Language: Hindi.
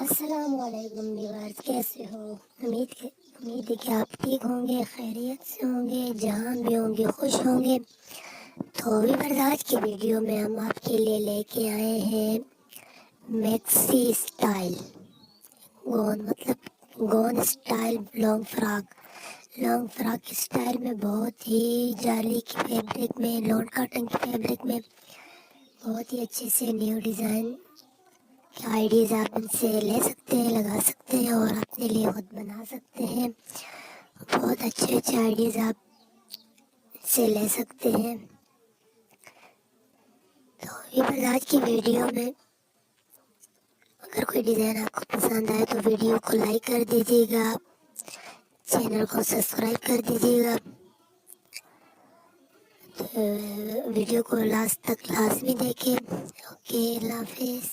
अस्सलामुअलैकुम व्यूअर्स, कैसे हो? उम्मीद है कि आप ठीक होंगे, खैरियत से होंगे, जहाँ भी होंगे खुश होंगे। तो व्यूअर्स, आज की वीडियो में हम आपके लिए लेके आए हैं मैक्सी स्टाइल गोन स्टाइल लॉन्ग फ्रॉक स्टाइल में, बहुत ही जाली की फैब्रिक में, लॉन कॉटन की फैब्रिक में बहुत ही अच्छे से न्यू डिज़ाइन आइडियाज़ आप इनसे ले सकते हैं, लगा सकते हैं और अपने लिए खुद बना सकते हैं। बहुत अच्छे अच्छे आइडियाज़ आप इससे ले सकते हैं। तो ये बस आज की वीडियो में अगर कोई डिज़ाइन आपको पसंद आए तो वीडियो को लाइक कर दीजिएगा, चैनल को सब्सक्राइब कर दीजिएगा। तो वीडियो को लास्ट तक लाजमी देखें। ओके, अल्लाह हाफिज़।